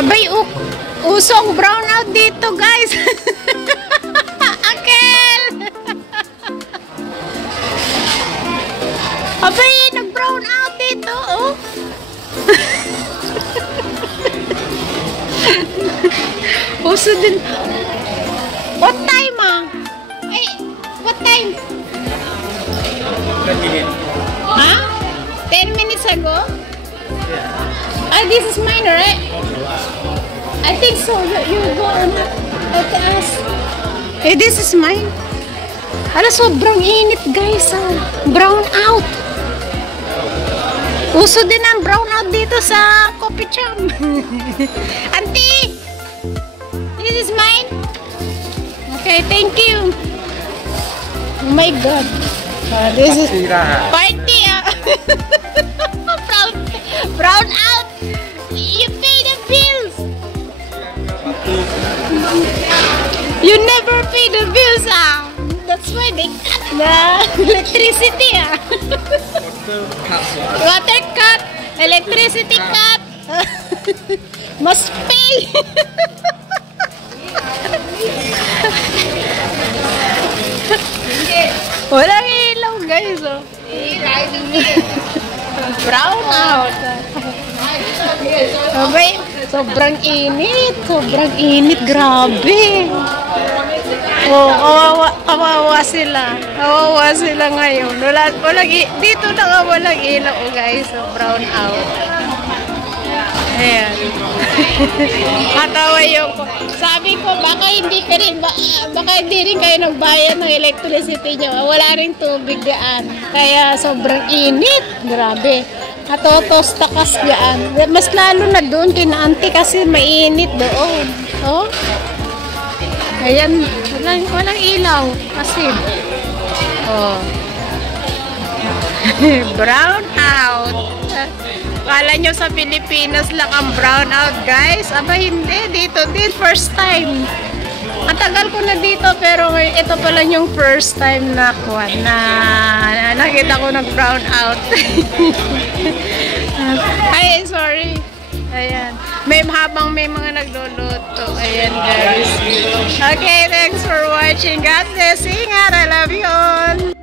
Abay, usong brownout dito, guys. Akel! Abay, nag-brown out dito, oh. Uso din. What time, ah? Ay, what time? 10 minutes. Huh? 10 minutes ago? Ah, this is mine, right? I think so. You go on at us. Hey, this is mine. Hala, sobrang init, guys. Brown out. Uso din ang brown out dito sa coffee shop. Auntie! This is mine? Okay, thank you. Oh my God. This is party. Brown out. You pay the bills. You never pay the bills, ah. That's why they cut the electricity, ah. Water cut, electricity cut. Must pay. Walang ilaw, guys, oh. Brown out. Abay, sobrang init. Sobrang init. Grabe. Oh, kawawa sila. Kawawa sila ngayon. Dito na nga walang ilaw, guys. So, brown out. Ayan. Katawa yung sabi ko, baka hindi rin kayo nagbayad ng electricity nyo. Wala rin tubig dyan. Kaya sobrang init. Grabe. Atotos takas dyan. Mas lalo na doon kina auntie kasi mainit doon. Oh. Ayan. Walang ilaw. Kasi. Oh. Brown out. Kala nyo sa Pilipinas lang ang brown out, guys. Aba, hindi. Dito din. First time. Ang tagal ko na dito, pero ito pala yung first time na nakita ko nag-brown out. Ay, sorry. Ayan. Habang may mga nagluluto. Ayan, guys. Okay, thanks for watching. God bless. Ingat. I love you all.